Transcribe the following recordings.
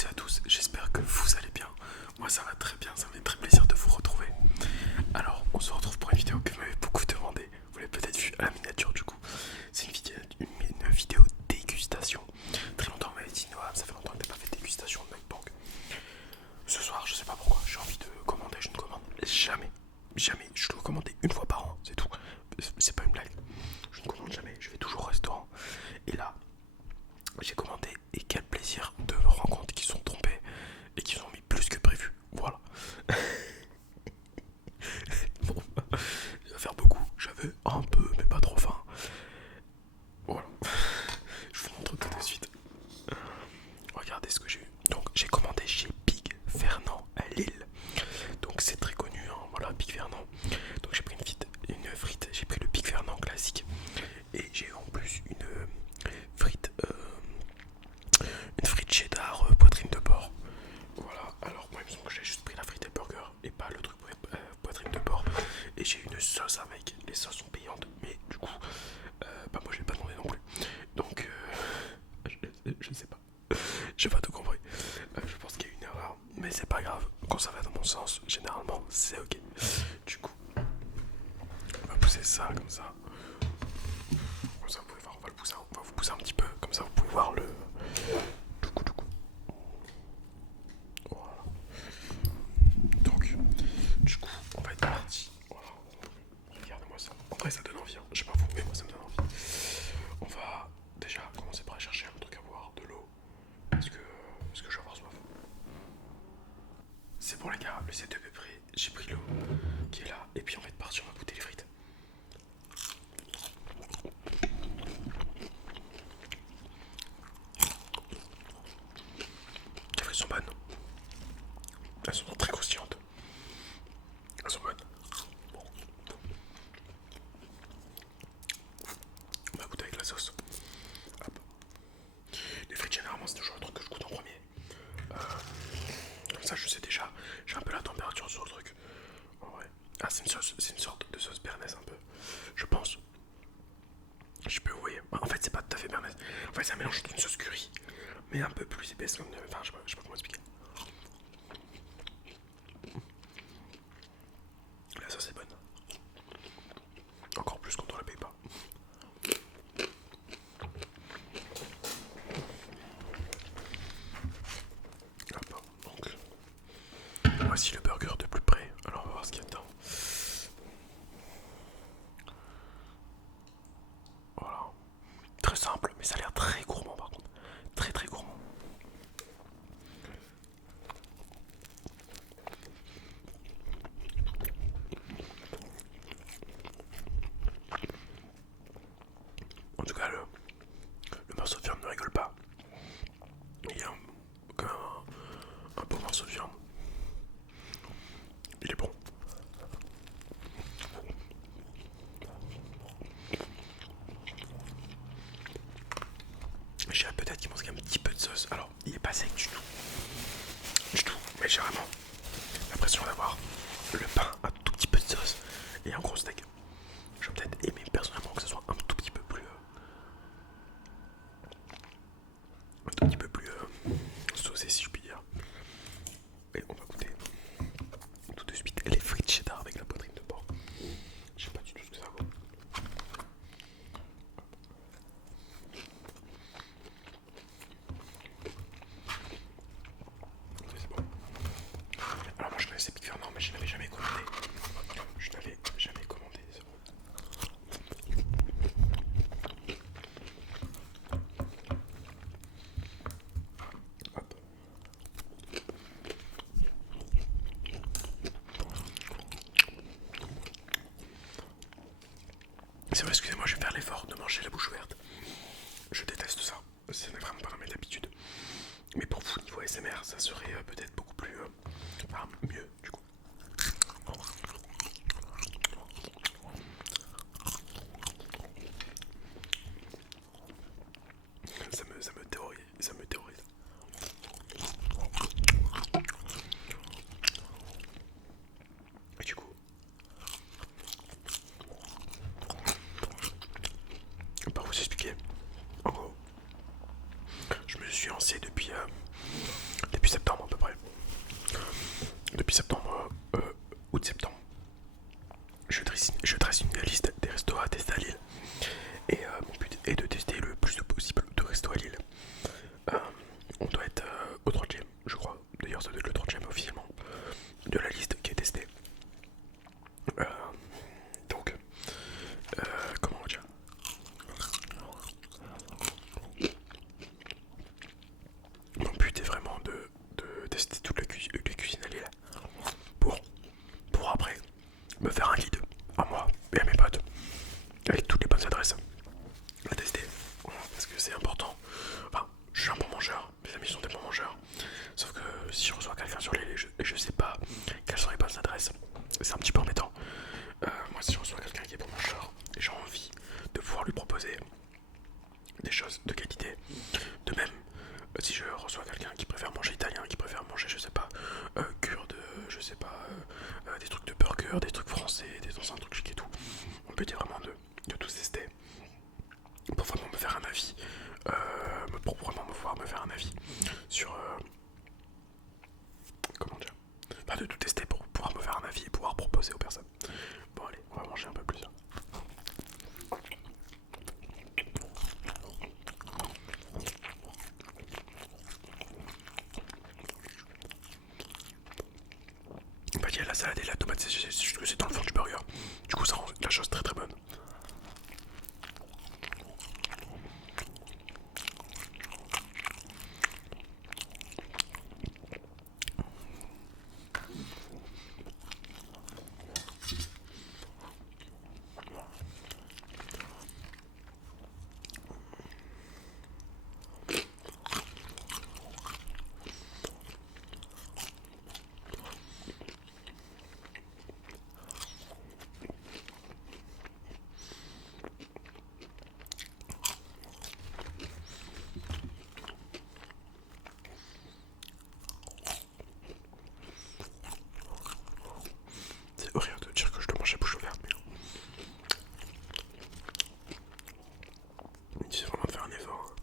toutes et à tous, j'espère que vous allez bien. Moi ça va très bien, ça me fait très plaisir de vous retrouver. Alors on se retrouve pour une vidéo que vous m'avez beaucoup demandé. Vous l'avez peut-être vu à la miniature du coup. C'est une vidéo dégustation. Très longtemps on m'avait dit Noah, ça fait longtemps que t'as pas fait de dégustation de McBank. Ce soir je sais pas pourquoi, j'ai envie de commander, je ne commande jamais. Jamais, je dois commander une fois par an, c'est tout. C'est pas une blague. Je ne commande jamais, je vais toujours au restaurant. Et là, j'ai commandé et quel plaisir de me rendre compte qu'ils sont trompés et qu'ils ont mis plus que prévu. Voilà. Bon, il va faire beaucoup. J'avais un peu, mais pas trop faim. Voilà. Je vous montre tout de suite. Regardez ce que j'ai eu. Donc j'ai commandé chez Big Fernand à Lille. Donc c'est très connu, hein. Voilà, Big Fernand. Donc j'ai pris une frite, j'ai pris le Big Fernand classique. Et j'ai eu en plus frite, une frite cheddar poitrine de porc. Voilà, alors moi il me semble que j'ai juste pris la frite et le burger et pas le truc poitrine de porc. Et j'ai une sauce avec, les sauces sont payantes, mais du coup, bah moi je l'ai pas demandé non plus. Donc, je sais pas, j'ai pas tout compris. Je pense qu'il y a une erreur, mais c'est pas grave. Quand ça va dans mon sens, généralement c'est ok. Du coup, on va pousser ça comme ça. Comme ça vous pouvez voir, on va vous pousser un petit peu, comme ça vous pouvez voir le. Voilà. Donc, du coup, on va être parti. Voilà. Regardez-moi ça. En vrai, ça donne envie. Hein. Je sais pas vous, mais moi, ça me donne envie. On va déjà commencer par aller chercher un truc à boire, de l'eau. Est-ce que je vais avoir soif? C'est bon, les gars, le setup est prêt. J'ai pris l'eau qui est là. Et puis, on va être parti. On va goûter les frites. Les frites sont bonnes. Elles sont très croustillantes. Elles sont bonnes. On va goûter avec la sauce. Hop. Les frites, généralement, c'est toujours le truc que je goûte en premier. Comme ça, je sais déjà. J'ai un peu la température sur le truc. En vrai. Ah, c'est une sorte de sauce bernaise un peu. Je pense. Je peux, vous voyez. En fait, c'est pas tout à fait bernaise. En fait, c'est un mélange d'une sauce curry, mais un peu plus épaisse. Enfin, je sais pas comment expliquer. La sauce est bonne. Encore plus quand on la paye pas. Hop, donc. Voici le burger de plus près. Alors, on va voir ce qu'il y a dedans. Voilà. Très simple, mais ça a l'air très gourmand par contre. Très très gourmand. En tout cas, le morceau de viande ne rigole pas. Il y a un beau morceau de viande. Il est bon. Je dirais peut-être qu'il manque un petit peu de sauce. Alors, il est pas sec du tout. Du tout. Mais j'ai vraiment l'impression d'avoir le pain, un tout petit peu de sauce et un gros steak. J'aurais peut-être aimé personnellement que ce soit un tout petit peu plus saucé, si je puis dire. Et on va goûter tout de suite les frites cheddar avec la poitrine de porc. Je sais pas du tout ce que ça vaut. C'est bon. Alors moi je connaissais Big Fernand, mais je n'avais jamais commandé. Je n'avais jamais commandé, c'est bon. Hop. C'est vrai, excusez-moi, je vais faire l'effort de manger la bouche ouverte. Je déteste ça. Ce n'est vraiment pas dans mes habitudes. Mais pour vous, niveau ASMR, ça serait peut-être beaucoup plus. Enfin, mieux, du coup. Ça me terrorise. Ça me terrorise. Et du coup, pour vous expliquer, en gros, je me suis lancé depuis depuis septembre à peu près. Depuis septembre, août-septembre, je dresse une liste des restos à tester à Lille. Et mon but est de tester le plus possible de restos à Lille. On doit être au 30e, je crois. D'ailleurs, ça doit être le 30e officiellement de la liste qui est testée. Euh, donc, comment on va dire, mon but est vraiment de tester toute les cuisines à Lille pour après me faire un guide à moi et à mes potes avec toutes les bonnes adresses à tester. Parce que c'est important. Enfin, je suis un bon mangeur, mes amis sont des bons mangeurs. Sauf que si je reçois quelqu'un sur Lille et je sais pas quelles sont les bonnes adresses, c'est un petit peu embêtant. Moi, si je reçois quelqu'un qui est bon mangeur, j'ai envie de pouvoir lui proposer des choses de qualité. De même, si je reçois quelqu'un qui préfère manger italien, qui préfère manger, je sais pas, kurde, je sais pas, des trucs de burger, des trucs français, dans un truc chic et tout. On peut dire vraiment de tous tester pour vraiment me faire un avis, pour vraiment pouvoir me faire un avis sur comment dire, enfin de tout tester pour pouvoir me faire un avis et pouvoir proposer aux personnes. Bon allez, on va manger un peu plus. Bah il y a la salade et la tomate, c'est dans le fond du burger. Du coup ça rend la chose très très bonne. C'est horrible de dire que je dois manger bouche ouverte, mais j'essaie vraiment de faire un effort.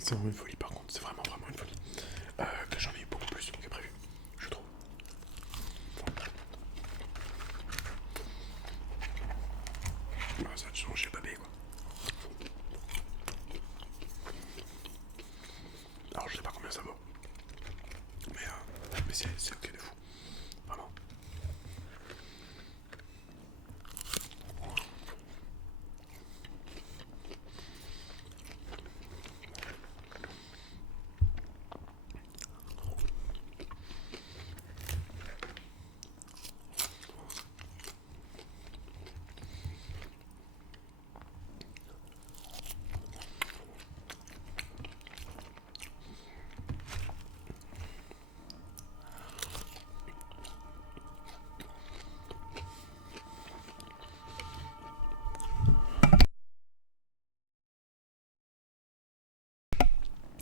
C'est vraiment une folie par contre, c'est vraiment une folie. Que j'en ai eu beaucoup plus que prévu, je trouve. Bah, ça a changé babé quoi. Alors je sais pas combien ça vaut. Mais c'est ok de fou. Vraiment.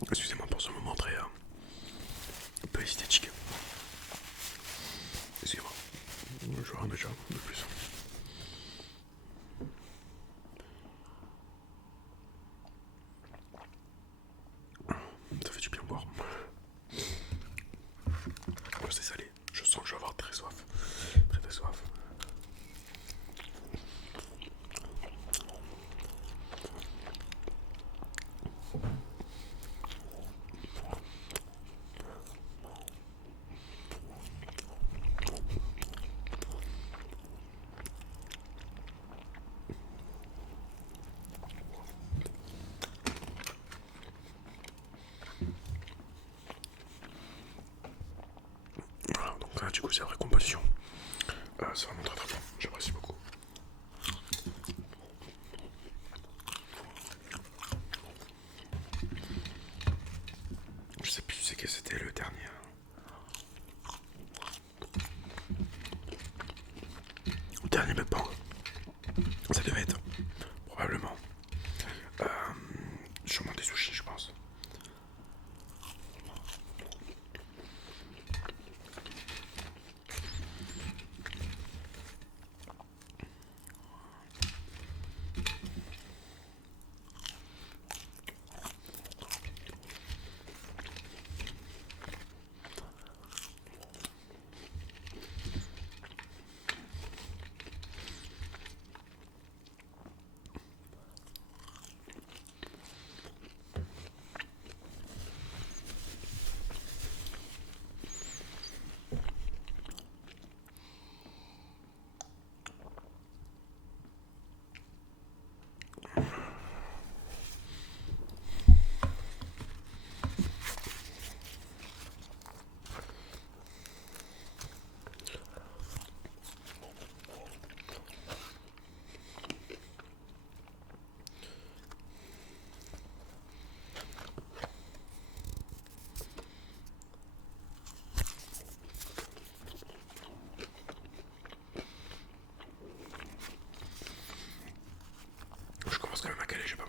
Excusez-moi pour ce moment très un peu esthétique. Excusez-moi. Je vois déjà un peu plus. Ça fait du bien boire. Oh, c'est salé. Je sens que je vais avoir très soif. Très très soif. Voilà, donc là du coup c'est la vraie composition. C'est vraiment très très bon, j'apprécie beaucoup. Je sais plus c'est que c'était le dernier. Le dernier mukbang. Ça devait être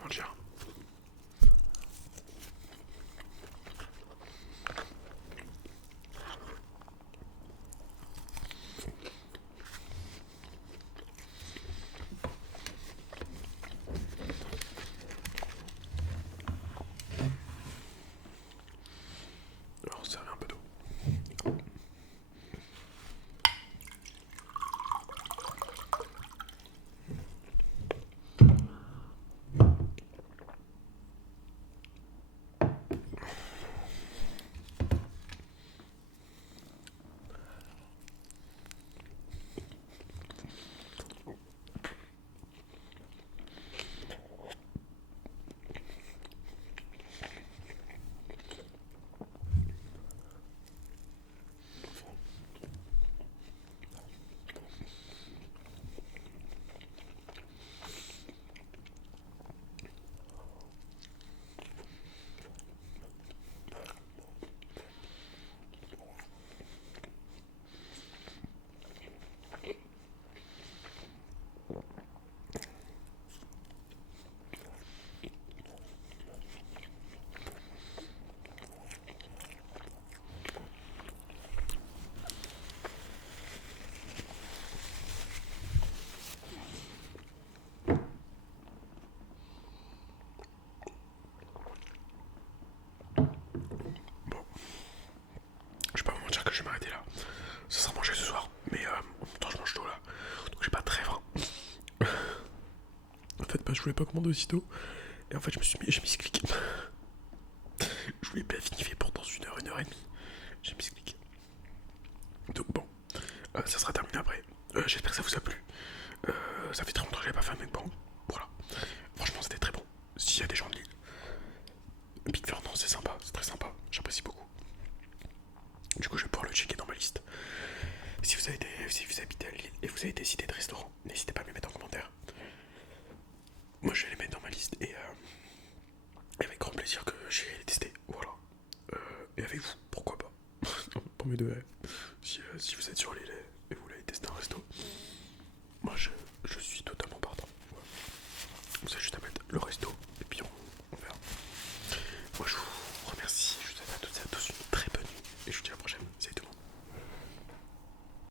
comment dire. Alors, ça un peu d'eau. Je vais pas vous mentir que je vais m'arrêter là. Ça sera mangé ce soir, mais en même temps je mange tôt là. Donc j'ai pas très faim. En fait, je voulais pas commander aussitôt. Et en fait, j'ai mis ce clic. Je voulais planifier pour dans une heure et demie. J'ai mis ce clic. Donc bon, ça sera terminé après. J'espère que ça vous a plu. Ça fait très longtemps que j'avais pas fait un mukbang. Voilà. Franchement, c'était très bon. S'il y a des gens de l'île, Big Fernand, c'est sympa, c'est très sympa. J'apprécie beaucoup. Du coup, je vais pouvoir le checker dans ma liste. Si vous habitez à Lille et vous avez décidé de restaurant, n'hésitez pas à me les mettre en commentaire. Moi, je vais les mettre dans ma liste et avec grand plaisir que j'irai les tester. Voilà. Et avec vous, pourquoi pas. Pour mes deux, si vous êtes sur l'île